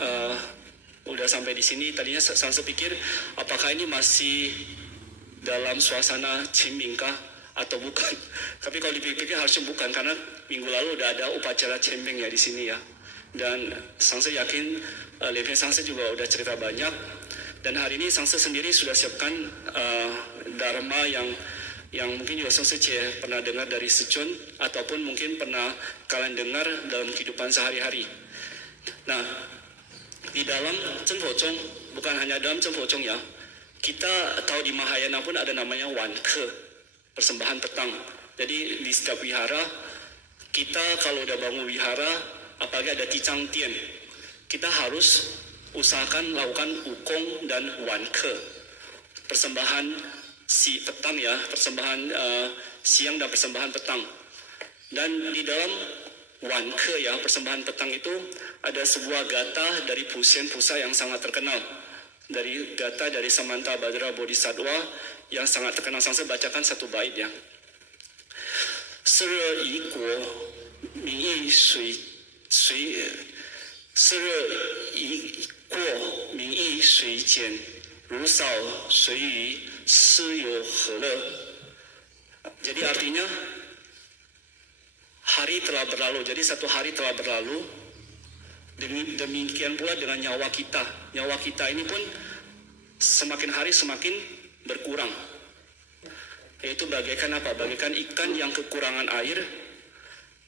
uh, udah sampai di sini. Tadinya saya pikir apakah ini masih dalam suasana Qingming kah atau bukan? Tapi kalau dipikir-pikir harusnya bukan, karena minggu lalu udah ada upacara Qingming ya di sini ya. Dan Sangse yakin Lian Sangse juga udah cerita banyak. Dan hari ini Sangse sendiri sudah siapkan dharma yang mungkin juga Sangse pernah dengar dari Sichun, ataupun mungkin pernah kalian dengar dalam kehidupan sehari-hari. Nah, di dalam Zhen Po Zhong, bukan hanya dalam Zhen Po Zhong ya, kita tahu di Mahayana pun ada namanya Wan Ke, persembahan petang. Jadi di setiap wihara, kita kalau udah bangun wihara, apalagi ada Ticang Tian, kita harus usahakan lakukan Wukong dan Wan Ke, persembahan si petang ya, persembahan siang dan persembahan petang. Dan di dalam Wan Ke ya, persembahan petang itu ada sebuah gata dari Puxian Pusa yang sangat terkenal. Dari gata dari Samanta Badra Bodhisattva yang sangat terkenal. Saya bacakan satu bait ya. Sere yi guo ming yi sui sere yi guo ming yi sui jian ru sao sui yu si you he le. Jadi artinya hari telah berlalu. Jadi satu hari telah berlalu. Demikian pula dengan nyawa kita. Nyawa kita ini pun semakin hari semakin berkurang. Yaitu bagaikan apa? Bagaikan ikan yang kekurangan air.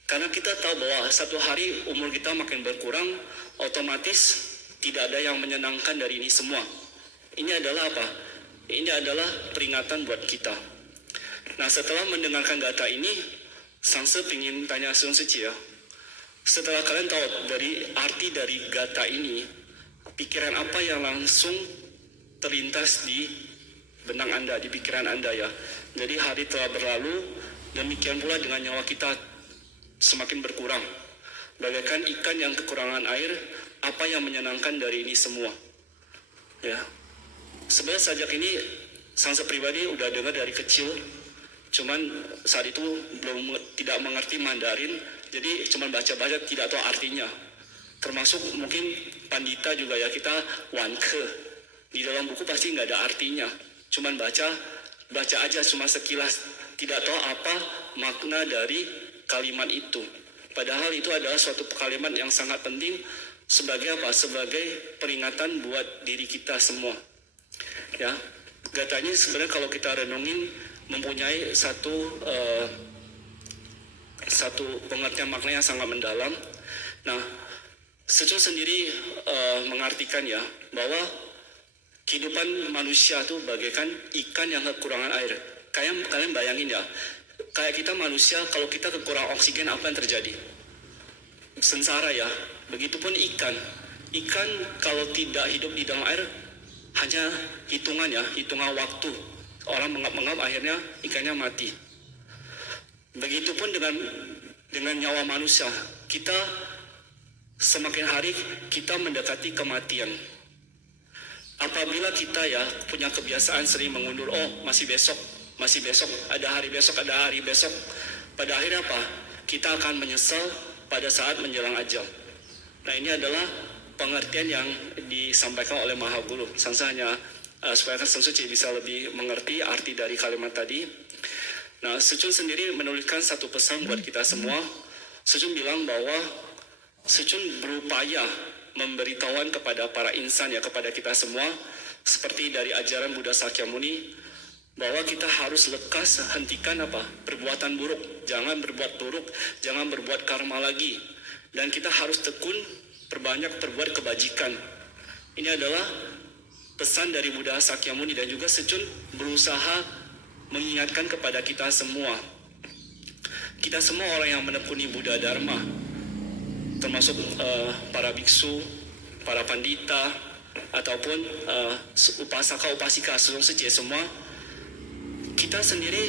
Karena kita tahu bahwa satu hari umur kita makin berkurang, otomatis tidak ada yang menyenangkan dari ini semua. Ini adalah apa? Ini adalah peringatan buat kita. Nah, setelah mendengarkan gata ini, Sangse ingin tanya Sun Suci ya. Setelah kalian tahu dari arti dari gata ini, pikiran apa yang langsung terlintas di benang Anda, di pikiran Anda ya. Jadi hari telah berlalu, demikian pula dengan nyawa kita semakin berkurang. Bagaikan ikan yang kekurangan air, apa yang menyenangkan dari ini semua? Ya. Sebenarnya sejak ini Sangse pribadi udah dengar dari kecil, cuman saat itu tidak mengerti Mandarin. Jadi cuma baca-baca, tidak tahu artinya. Termasuk mungkin pandita juga ya, kita Wan Ke. Di dalam buku pasti nggak ada artinya. Cuma baca aja cuma sekilas. Tidak tahu apa makna dari kalimat itu. Padahal itu adalah suatu kalimat yang sangat penting sebagai apa? Sebagai peringatan buat diri kita semua. Ya, katanya sebenarnya kalau kita renungin mempunyai satu pengertian makna yang sangat mendalam. Nah, Sichun sendiri mengartikan ya bahwa kehidupan manusia itu bagaikan ikan yang kekurangan air. Kalian bayangin ya, kayak kita manusia kalau kita kekurangan oksigen, apa yang terjadi? Sengsara ya. Begitupun ikan. Ikan kalau tidak hidup di dalam air hanya hitungan ya, hitungan waktu. Orang mengap-mengap akhirnya ikannya mati. Begitupun dengan nyawa manusia, kita semakin hari kita mendekati kematian. Apabila kita ya punya kebiasaan sering mengundur, masih besok, ada hari besok. Pada akhirnya apa? Kita akan menyesal pada saat menjelang ajal. Nah, ini adalah pengertian yang disampaikan oleh Maha Guru. Hanya supaya Sun Suci bisa lebih mengerti arti dari kalimat tadi. Nah, Sichun sendiri menuliskan satu pesan buat kita semua. Sichun bilang bahwa Sichun berupaya memberitahuan kepada para insan ya, kepada kita semua, seperti dari ajaran Buddha Sakyamuni, bahwa kita harus lekas hentikan apa? Perbuatan buruk. Jangan berbuat buruk, jangan berbuat karma lagi. Dan kita harus tekun perbanyak berbuat kebajikan. Ini adalah pesan dari Buddha Sakyamuni, dan juga Sichun berusaha mengingatkan kepada kita semua. Kita semua orang yang menekuni Buddha Dharma, termasuk para biksu, para pandita, ataupun upasaka-upasika Sun Suci semua. Kita sendiri,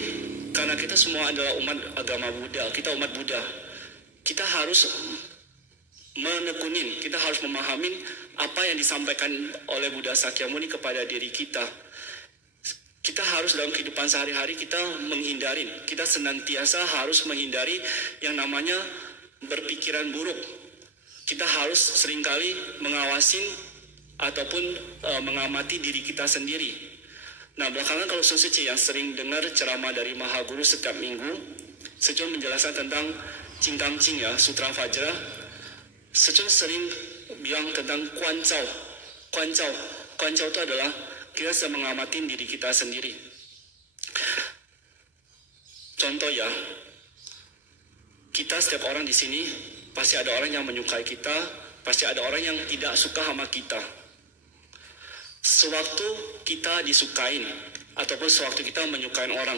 karena kita semua adalah umat agama Buddha, kita umat Buddha, kita harus menekunin, kita harus memahamin apa yang disampaikan oleh Buddha Sakyamuni kepada diri kita. Kita harus dalam kehidupan sehari-hari kita senantiasa harus menghindari yang namanya berpikiran buruk. kita harus seringkali mengawasin ataupun mengamati diri kita sendiri. Nah, belakangan kalau Suci yang sering dengar ceramah dari Mahaguru setiap minggu, Secun menjelaskan tentang Cingkangcing ya, Sutra Vajra. Secun sering bilang tentang Kwancau. Kwancau itu adalah kita sedang mengamati diri kita sendiri. Contoh ya, kita setiap orang di sini pasti ada orang yang menyukai kita, pasti ada orang yang tidak suka sama kita. Sewaktu kita disukain ataupun sewaktu kita menyukai orang,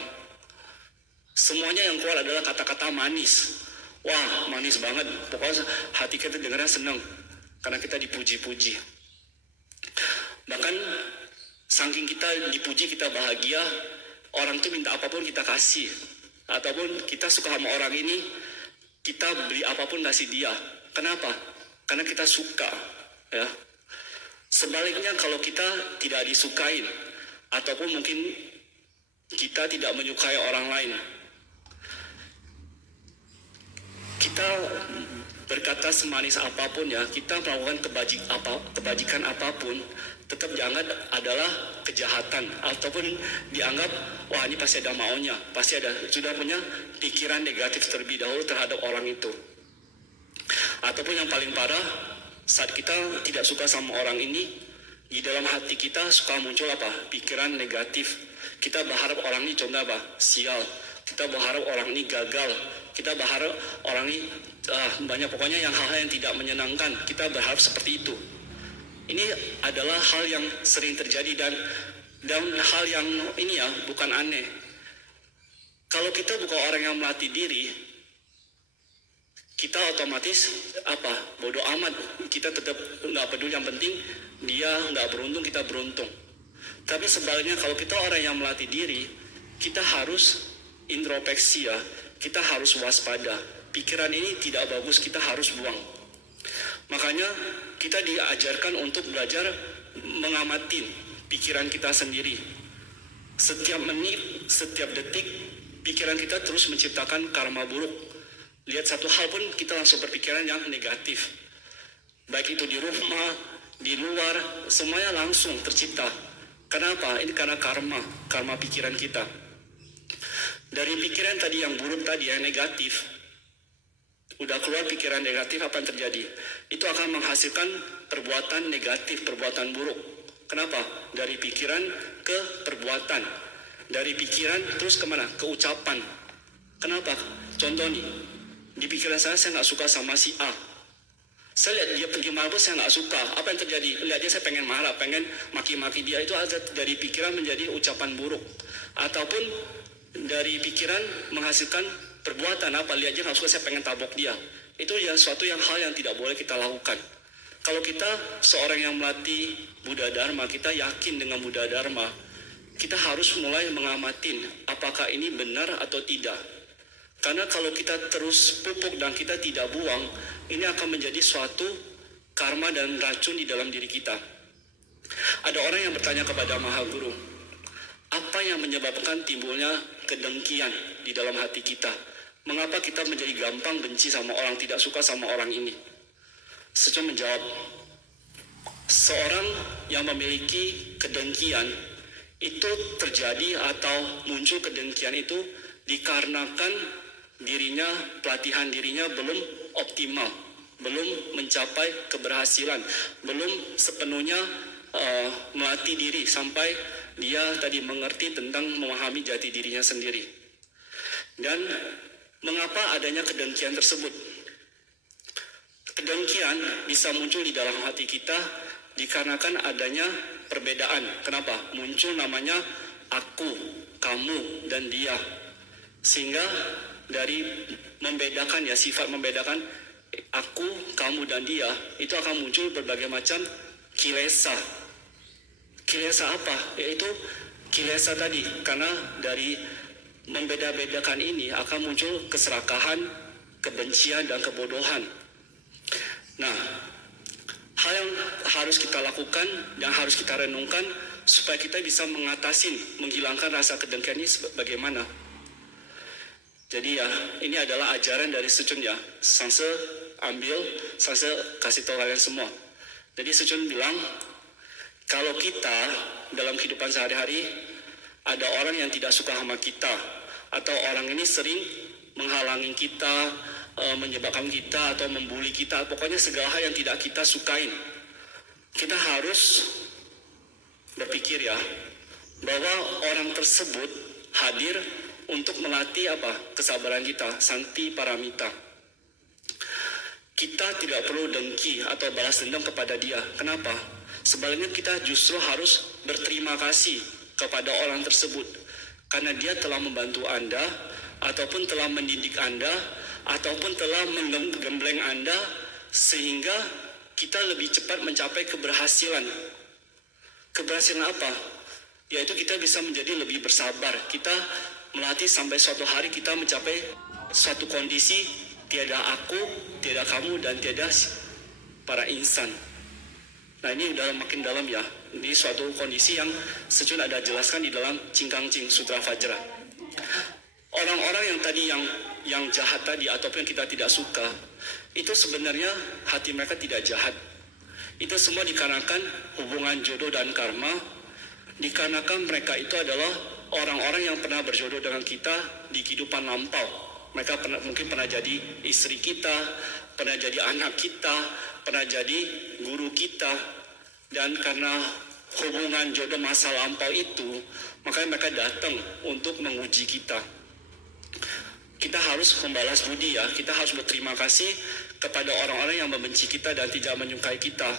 semuanya yang keluar adalah kata-kata manis. Wah, manis banget. Pokoknya hati kita dengarnya senang karena kita dipuji-puji. Bahkan saking kita dipuji, kita bahagia, orang tuh minta apapun kita kasih. Ataupun kita suka sama orang ini, kita beli apapun kasih dia. Kenapa? Karena kita suka, ya. Sebaliknya kalau kita tidak disukain ataupun mungkin kita tidak menyukai orang lain, kita berkata semanis apapun ya, kita melakukan kebajikan apapun, tetap dianggap adalah kejahatan ataupun dianggap wah ini pasti ada maunya, pasti ada sudah punya pikiran negatif terlebih dahulu terhadap orang itu. Ataupun yang paling parah, saat kita tidak suka sama orang ini, di dalam hati kita suka muncul apa? Pikiran negatif. Kita berharap orang ini contoh apa? Sial. Kita berharap orang ini gagal. Kita berharap orang ini banyak pokoknya yang hal-hal yang tidak menyenangkan. Kita berharap seperti itu. Ini adalah hal yang sering terjadi dan hal yang ini ya bukan aneh. Kalau kita bukan orang yang melatih diri, kita otomatis bodoh amat. Kita tetap nggak peduli, yang penting dia nggak beruntung, kita beruntung. Tapi sebaliknya kalau kita orang yang melatih diri, kita harus introspeksi ya, kita harus waspada. Pikiran ini tidak bagus, kita harus buang. Makanya kita diajarkan untuk belajar mengamati pikiran kita sendiri. Setiap menit, setiap detik, pikiran kita terus menciptakan karma buruk. Lihat satu hal pun kita langsung berpikiran yang negatif. Baik itu di rumah, di luar, semuanya langsung tercipta. Kenapa? Ini karena karma pikiran kita. Dari pikiran tadi yang buruk tadi, yang negatif, udah keluar pikiran negatif, apa yang terjadi? Itu akan menghasilkan perbuatan negatif, perbuatan buruk. Kenapa? Dari pikiran ke perbuatan. Dari pikiran terus kemana? Ke ucapan. Kenapa? Contoh nih, di pikiran saya nggak suka sama si A. Saya lihat dia pergi marah, saya nggak suka. Apa yang terjadi? Lihat dia, saya pengen marah, pengen maki-maki dia. Itu ada dari pikiran menjadi ucapan buruk. Ataupun dari pikiran menghasilkan perbuatan apa? Lihat dia nggak suka, saya pengen tabok dia. Itu ya suatu hal yang tidak boleh kita lakukan. Kalau kita seorang yang melatih Buddha Dharma, kita yakin dengan Buddha Dharma, kita harus mulai mengamati apakah ini benar atau tidak. Karena kalau kita terus pupuk dan kita tidak buang, ini akan menjadi suatu karma dan racun di dalam diri kita. Ada orang yang bertanya kepada Mahaguru, apa yang menyebabkan timbulnya kedengkian di dalam hati kita? Mengapa kita menjadi gampang benci sama orang, tidak suka sama orang ini? Secun menjawab, seorang yang memiliki kedengkian itu terjadi atau muncul kedengkian itu dikarenakan dirinya, pelatihan dirinya belum optimal, belum mencapai keberhasilan, belum sepenuhnya melatih diri sampai dia tadi mengerti tentang memahami jati dirinya sendiri. Dan mengapa adanya kedengkian tersebut? Kedengkian bisa muncul di dalam hati kita dikarenakan adanya perbedaan. Kenapa? Muncul namanya aku, kamu, dan dia. Sehingga dari membedakan ya, sifat membedakan aku, kamu, dan dia, itu akan muncul berbagai macam kilesa. Kilesa apa? Yaitu kilesa tadi, karena dari membeda-bedakan ini akan muncul keserakahan, kebencian, dan kebodohan. Nah, hal yang harus kita lakukan dan harus kita renungkan supaya kita bisa menghilangkan rasa kedengkian ini bagaimana? Jadi ya, ini adalah ajaran dari Secun ya, Sangse ambil, saya kasih tahu kalian semua. Jadi Sucun bilang, kalau kita dalam kehidupan sehari-hari ada orang yang tidak suka sama kita, atau orang ini sering menghalangi kita, menyebabkan kita atau membuli kita, pokoknya segala hal yang tidak kita sukain. Kita harus berpikir ya, bahwa orang tersebut hadir untuk melatih kesabaran kita, santi paramita. Kita tidak perlu dengki atau balas dendam kepada dia. Kenapa? Sebaliknya kita justru harus berterima kasih kepada orang tersebut, karena dia telah membantu Anda, ataupun telah mendidik Anda, ataupun telah menggembleng Anda, sehingga kita lebih cepat mencapai keberhasilan. Keberhasilan apa? Yaitu kita bisa menjadi lebih bersabar. Kita melatih sampai suatu hari kita mencapai suatu kondisi tiada aku, tiada kamu, dan tiada para insan. Nah, ini udah makin dalam ya. Ini suatu kondisi yang Sucun ada jelaskan di dalam Cingkang Cing Sutra Vajra. Orang-orang yang tadi yang jahat tadi ataupun kita tidak suka, itu sebenarnya hati mereka tidak jahat. Itu semua dikarenakan hubungan jodoh dan karma, dikarenakan mereka itu adalah orang-orang yang pernah berjodoh dengan kita di kehidupan lampau. Mereka mungkin pernah jadi istri kita, pernah jadi anak kita, pernah jadi guru kita. Dan karena hubungan jodoh masa lampau itu, makanya mereka datang untuk menguji kita. Kita harus membalas budi ya, kita harus berterima kasih kepada orang-orang yang membenci kita dan tidak menyukai kita.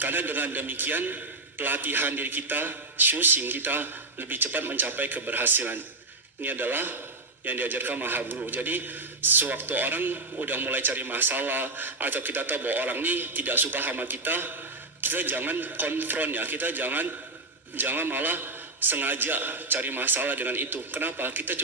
Karena dengan demikian, pelatihan diri kita, shusing kita lebih cepat mencapai keberhasilan. Ini adalah yang diajarkan Mahaguru. Jadi sewaktu orang udah mulai cari masalah, atau kita tahu bahwa orang ini tidak suka sama kita jangan konfront ya, kita jangan malah sengaja cari masalah dengan itu. Kenapa? Kita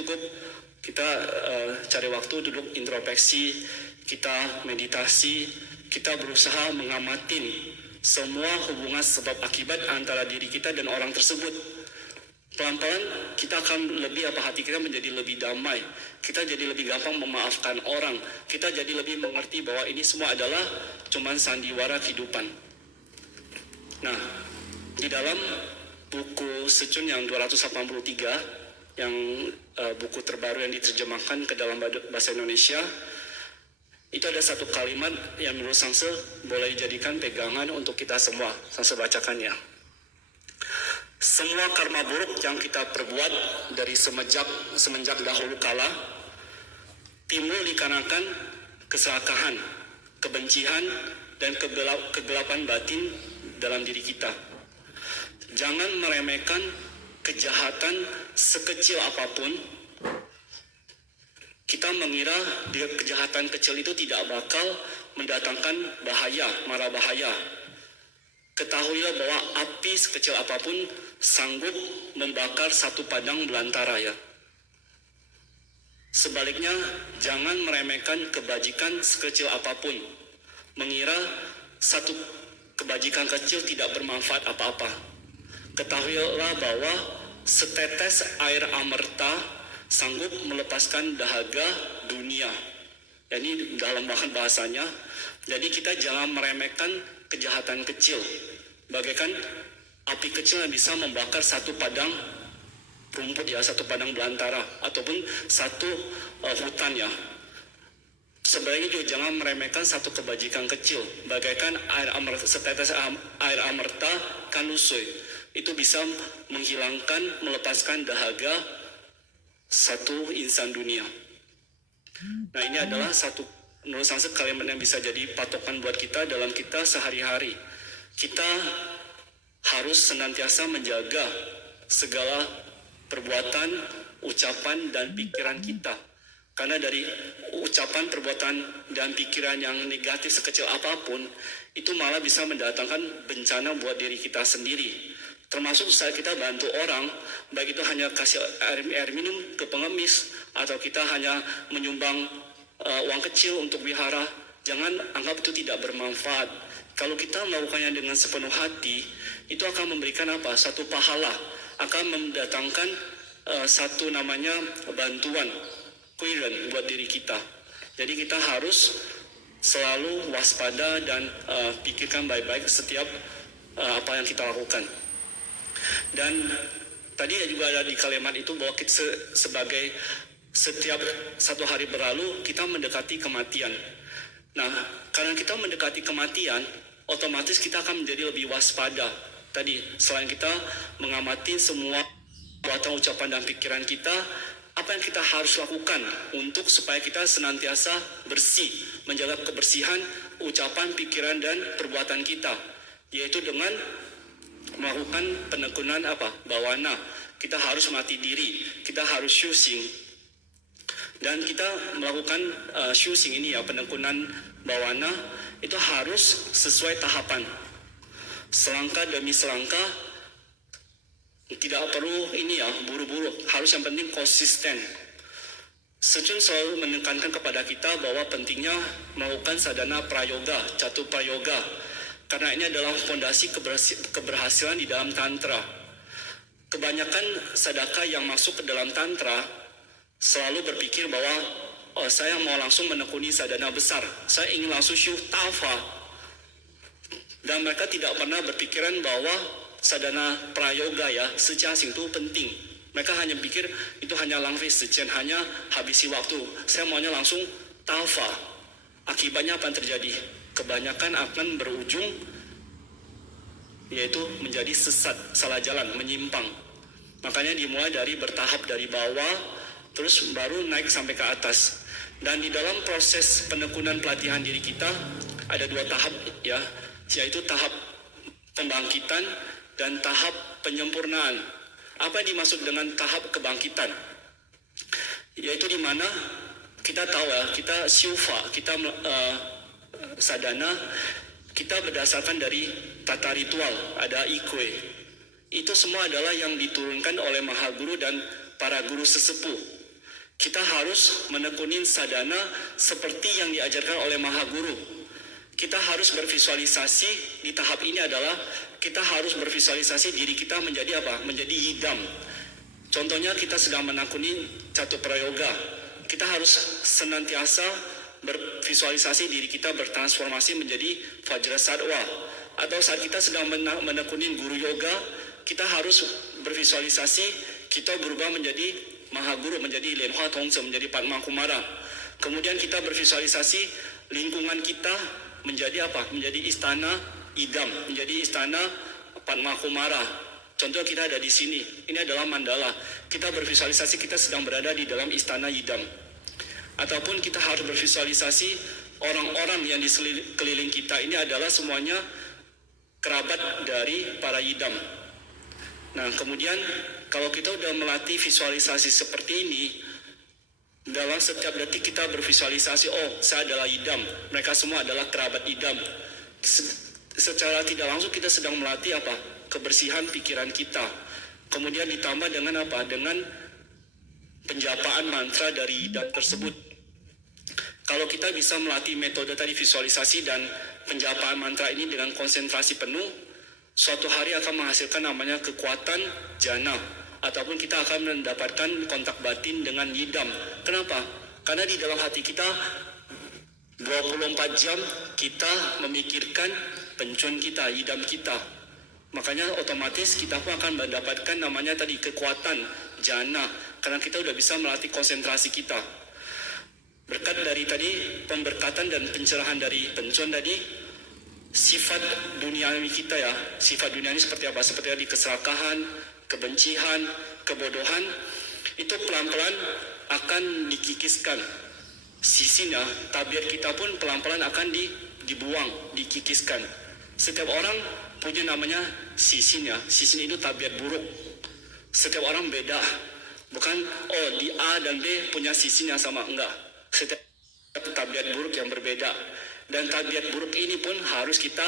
cari waktu duduk introspeksi, kita meditasi, kita berusaha mengamatin semua hubungan sebab akibat antara diri kita dan orang tersebut. Pelan-pelan kita akan hati kita menjadi lebih damai. Kita jadi lebih gampang memaafkan orang. Kita jadi lebih mengerti bahwa ini semua adalah cuman sandiwara kehidupan. Nah, di dalam buku Sucun yang 283, yang buku terbaru yang diterjemahkan ke dalam bahasa Indonesia, itu ada satu kalimat yang menurut Sangse boleh dijadikan pegangan untuk kita semua. Sangse bacakannya. Semua karma buruk yang kita perbuat dari semenjak dahulu kala timbul dikarenakan keserakahan, kebencian, dan kegelapan batin dalam diri kita. Jangan meremehkan kejahatan sekecil apapun. Kita mengira kejahatan kecil itu tidak bakal mendatangkan bahaya, mara bahaya. Ketahuilah bahwa api sekecil apapun sanggup membakar satu padang belantara ya. Sebaliknya, jangan meremehkan kebajikan sekecil apapun. Mengira satu kebajikan kecil tidak bermanfaat apa-apa. Ketahuilah bahwa setetes air amerta sanggup melepaskan dahaga dunia. Ya, ini dalam bahasanya. Jadi kita jangan meremehkan kejahatan kecil. Bagaikan api kecil yang bisa membakar satu padang rumput ya, satu padang belantara, ataupun satu hutan ya. Sebenarnya juga jangan meremehkan satu kebajikan kecil. Bagaikan setetes air amerta kanusui. Itu bisa menghilangkan, melepaskan dahaga satu insan dunia. Nah, ini adalah satu menurut saya kalimat yang bisa jadi patokan buat kita dalam kita sehari-hari. Kita harus senantiasa menjaga segala perbuatan, ucapan, dan pikiran kita. Karena dari ucapan, perbuatan, dan pikiran yang negatif sekecil apapun, itu malah bisa mendatangkan bencana buat diri kita sendiri. Termasuk saat kita bantu orang, baik itu hanya kasih air minum ke pengemis, atau kita hanya menyumbang uang kecil untuk wihara, jangan anggap itu tidak bermanfaat. Kalau kita melakukannya dengan sepenuh hati, itu akan memberikan satu pahala, akan mendatangkan satu namanya bantuan, kuiran buat diri kita. Jadi kita harus selalu waspada dan pikirkan baik-baik setiap apa yang kita lakukan. Dan tadi juga ada di kalimat itu bahwa kita sebagai setiap satu hari berlalu kita mendekati kematian. Nah, karena kita mendekati kematian, otomatis kita akan menjadi lebih waspada. Tadi, selain kita mengamati semua perbuatan, ucapan, dan pikiran kita, apa yang kita harus lakukan untuk supaya kita senantiasa bersih, menjaga kebersihan ucapan, pikiran, dan perbuatan kita, yaitu dengan melakukan penekunan bawana. Kita harus melatih diri, kita harus shusing, dan kita melakukan shusing ini penekunan bawana itu harus sesuai tahapan, selangkah demi selangkah. Tidak perlu buru-buru, harus yang penting konsisten. Sejun selalu menekankan kepada kita bahwa pentingnya melakukan sadhana prayoga, catu prayoga, karena ini adalah fondasi keberhasilan di dalam tantra. Kebanyakan sadaka yang masuk ke dalam tantra selalu berpikir bahwa saya mau langsung menekuni sadhana besar, saya ingin langsung syuh tafa, dan mereka tidak pernah berpikiran bahwa sadhana prayoga secara itu penting. Mereka hanya pikir itu hanya langfei sejen, hanya habisi waktu. Saya maunya langsung tafa. Akibatnya apa yang terjadi? Kebanyakan akan berujung yaitu menjadi sesat, salah jalan, menyimpang. Makanya dimulai dari bertahap dari bawah, terus baru naik sampai ke atas. Dan di dalam proses penekunan pelatihan diri kita ada 2 tahap yaitu tahap pembangkitan dan tahap penyempurnaan. Apa yang dimaksud dengan tahap kebangkitan? Yaitu di mana kita tahu kita syufa, kita sadhana, kita berdasarkan dari tata ritual, ada ikwe. Itu semua adalah yang diturunkan oleh Mahaguru dan para guru sesepuh. Kita harus menekuni sadhana seperti yang diajarkan oleh Mahaguru. Kita harus bervisualisasi di tahap ini adalah kita harus bervisualisasi diri kita menjadi menjadi yidam. Contohnya kita sedang menekuni catu prayoga. Kita harus senantiasa bervisualisasi diri kita bertransformasi menjadi vajrasattva. Atau saat kita sedang menekuni guru yoga, kita harus bervisualisasi kita berubah menjadi Mahaguru, menjadi Lenhua Tongse, menjadi Padma Kumara. Kemudian kita bervisualisasi lingkungan kita menjadi menjadi istana idam, menjadi istana Padma Kumara. Contoh kita ada di sini, ini adalah mandala. Kita bervisualisasi kita sedang berada di dalam istana idam. Ataupun kita harus bervisualisasi orang-orang yang di sekeliling kita ini adalah semuanya kerabat dari para idam. Nah, kemudian kalau kita sudah melatih visualisasi seperti ini, dalam setiap detik kita bervisualisasi, saya adalah idam, mereka semua adalah kerabat idam. Secara tidak langsung kita sedang melatih kebersihan pikiran kita. Kemudian ditambah dengan dengan penjapaan mantra dari idam tersebut. Kalau kita bisa melatih metode tadi visualisasi dan penjapaan mantra ini dengan konsentrasi penuh, suatu hari akan menghasilkan namanya kekuatan jana. Ataupun kita akan mendapatkan kontak batin dengan yidam. Kenapa? Karena di dalam hati kita 24 jam kita memikirkan pencun kita, yidam kita. Makanya otomatis kita pun akan mendapatkan namanya tadi kekuatan jana. Karena kita sudah bisa melatih konsentrasi kita. Berkat dari tadi pemberkatan dan pencerahan dari pencun tadi, sifat duniawi kita sifat duniawi seperti apa? Seperti tadi keserakahan, kebencian, kebodohan, itu pelan-pelan akan dikikiskan. Sisinnya, tabiat kita pun pelan-pelan akan dibuang, dikikiskan. Setiap orang punya namanya sisinnya. Sisin itu tabiat buruk. Setiap orang beda. Bukan, di A dan B punya sisin yang sama. Enggak. Setiap tabiat buruk yang berbeda. Dan tabiat buruk ini pun harus kita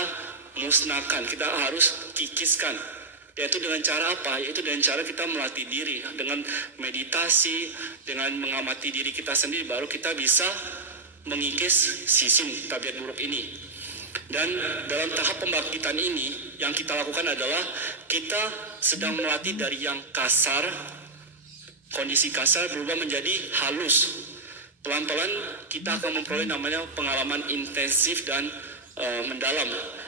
musnahkan. Kita harus kikiskan. Yaitu dengan cara apa? Yaitu dengan cara kita melatih diri. Dengan meditasi, dengan mengamati diri kita sendiri, baru kita bisa mengikis sisin tabiat buruk ini. Dan dalam tahap pembangkitan ini, yang kita lakukan adalah kita sedang melatih dari yang kasar, kondisi kasar berubah menjadi halus. pelan-pelan kita akan memperoleh namanya pengalaman intensif dan mendalam.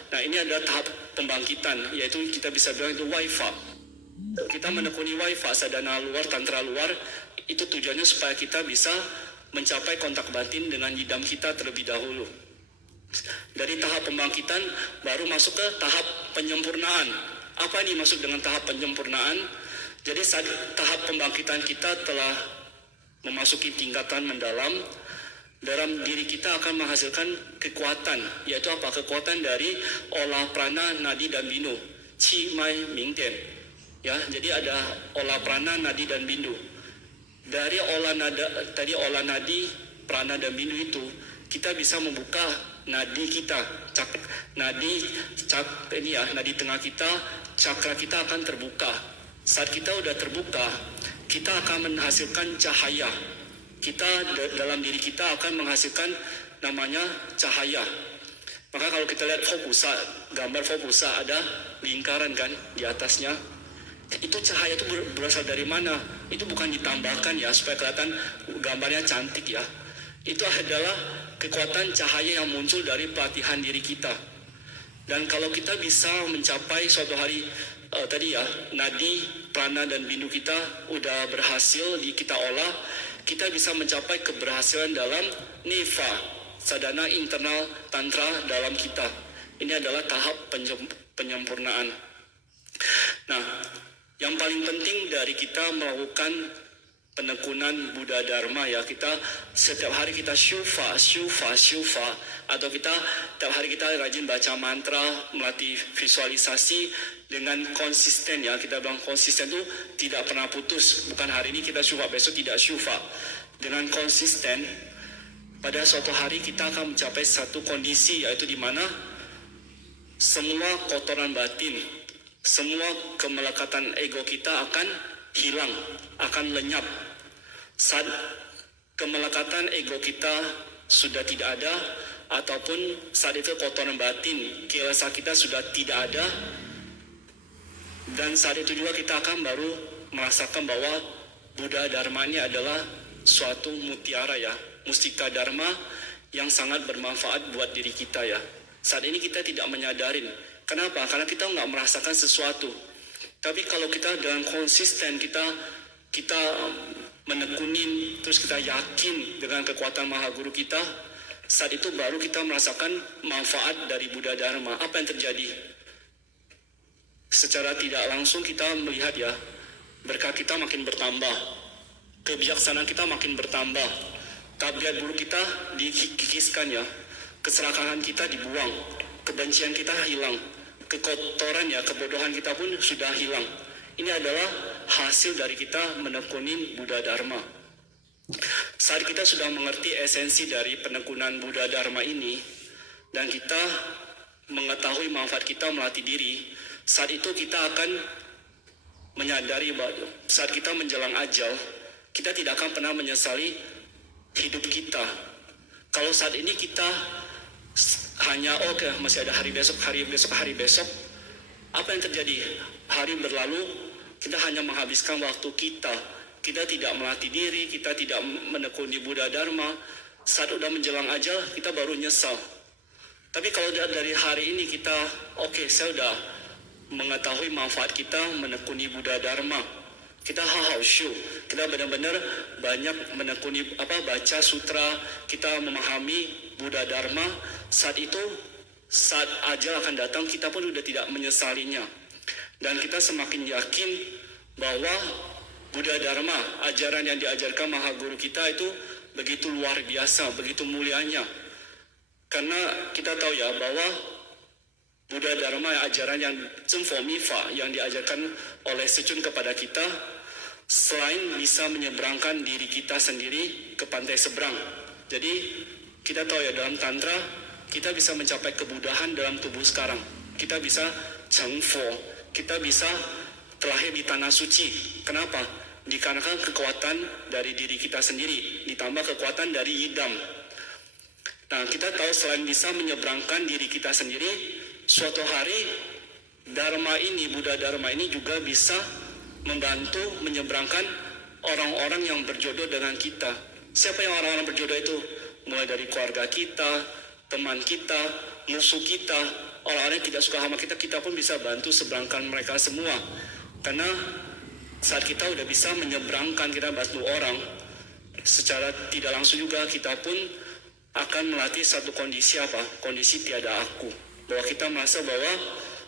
Nah, ini adalah tahap pembangkitan, yaitu kita bisa bilang itu waifa. Kita menekuni waifa, sadhana luar, tantra luar, itu tujuannya supaya kita bisa mencapai kontak batin dengan yidam kita terlebih dahulu. Dari tahap pembangkitan baru masuk ke tahap penyempurnaan. Apa ini maksud dengan tahap penyempurnaan? Jadi saat tahap pembangkitan kita telah memasuki tingkatan mendalam, dalam diri kita akan menghasilkan kekuatan, yaitu apa? Kekuatan dari olah prana, nadi dan bindu, qi, mai, ming, dian. Ya, jadi ada olah prana, nadi dan bindu. Dari olah nadi, prana dan bindu itu kita bisa membuka nadi kita, nadi tengah kita, cakra kita akan terbuka. Saat kita udah terbuka, kita akan menghasilkan cahaya. Kita dalam diri kita akan menghasilkan namanya cahaya. Maka kalau kita lihat fokusa, gambar fokusa ada lingkaran kan di atasnya. Itu cahaya itu berasal dari mana? Itu bukan ditambahkan ya supaya kelihatan gambarnya cantik ya. Itu adalah kekuatan cahaya yang muncul dari pelatihan diri kita. Dan kalau kita bisa mencapai suatu hari tadi ya, nadi, prana dan bindu kita udah berhasil kita olah, kita bisa mencapai keberhasilan dalam neva, sadhana internal tantra dalam kita. Ini adalah tahap penyempurnaan. Nah, yang paling penting dari kita melakukan penekunan Buddha Dharma ya, kita setiap hari kita syufa, atau kita setiap hari kita rajin baca mantra, melatih visualisasi dengan konsisten ya. Kita bilang konsisten itu tidak pernah putus, bukan hari ini kita syufa, besok tidak syufa. Dengan konsisten, pada suatu hari kita akan mencapai satu kondisi, yaitu di mana semua kotoran batin, semua kemelekatan ego kita akan hilang, akan lenyap. Saat kemelekatan ego kita sudah tidak ada, ataupun saat itu kotoran batin, kilesa kita sudah tidak ada, dan saat itu juga kita akan baru merasakan bahwa Buddha Dharma ini adalah suatu mutiara ya, mustika Dharma yang sangat bermanfaat buat diri kita ya. Saat ini kita tidak menyadarin. Kenapa? Karena kita nggak merasakan sesuatu. Tapi kalau kita dengan konsisten, kita menekunin, terus kita yakin dengan kekuatan Maha Guru kita, saat itu baru kita merasakan manfaat dari Buddha Dharma. Apa yang terjadi? Secara tidak langsung kita melihat ya, berkah kita makin bertambah, kebijaksanaan kita makin bertambah, tabiat buruk kita dikikiskan ya, keserakahan kita dibuang, kebencian kita hilang, kekotoran ya, kebodohan kita pun sudah hilang. Ini adalah hasil dari kita menekuni Buddha Dharma. Saat kita sudah mengerti esensi dari penekunan Buddha Dharma ini, dan kita mengetahui manfaat kita melatih diri, saat itu kita akan menyadari bahwa saat kita menjelang ajal, kita tidak akan pernah menyesali hidup kita. Kalau saat ini kita hanya masih ada hari besok, apa yang terjadi? Hari berlalu, kita hanya menghabiskan waktu kita. Kita tidak melatih diri, kita tidak menekuni Buddha Dharma. Saat udah menjelang ajal, kita baru nyesal. Tapi kalau dari hari ini kita, saya udah mengetahui manfaat kita menekuni Buddha Dharma. Kita hahau-shu, kita benar-benar banyak menekuni baca sutra, kita memahami Buddha Dharma. Saat itu, saat ajal akan datang, kita pun sudah tidak menyesalinya. Dan kita semakin yakin bahwa Buddha Dharma, ajaran yang diajarkan Maha Guru kita itu begitu luar biasa, begitu mulianya. Karena kita tahu ya bahwa Buddha Dharma, ajaran yang Zhenfo Mifa yang diajarkan oleh Secun kepada kita, selain bisa menyeberangkan diri kita sendiri ke pantai seberang. Jadi kita tahu ya, dalam Tantra kita bisa mencapai kebudahan dalam tubuh sekarang. Kita bisa Zhenfo, kita bisa terlahir di tanah suci. Kenapa? Dikarenakan kekuatan dari diri kita sendiri, ditambah kekuatan dari yidam. Nah, kita tahu selain bisa menyeberangkan diri kita sendiri, suatu hari Dharma ini, Buddha Dharma ini juga bisa membantu menyeberangkan orang-orang yang berjodoh dengan kita. Siapa yang orang-orang berjodoh itu? Mulai dari keluarga kita, teman kita, musuh kita, orang-orang yang tidak suka sama kita, kita pun bisa bantu seberangkan mereka semua. Karena saat kita udah bisa menyeberangkan, kita bantu orang, secara tidak langsung juga kita pun akan melatih satu kondisi apa? Kondisi tiada aku. Bahwa kita merasa bahwa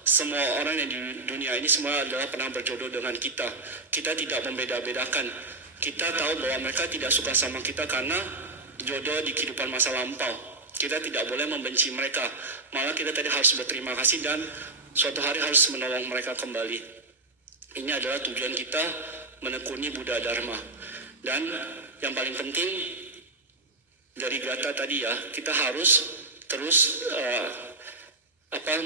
semua orang yang di dunia ini semua adalah pernah berjodoh dengan kita. Kita tidak membeda-bedakan. Kita tahu bahwa mereka tidak suka sama kita karena jodoh di kehidupan masa lampau. Kita tidak boleh membenci mereka. Malah kita tadi harus berterima kasih dan suatu hari harus menolong mereka kembali. Ini adalah tujuan kita menekuni Buddha Dharma. Dan yang paling penting dari Gata tadi ya, kita harus terus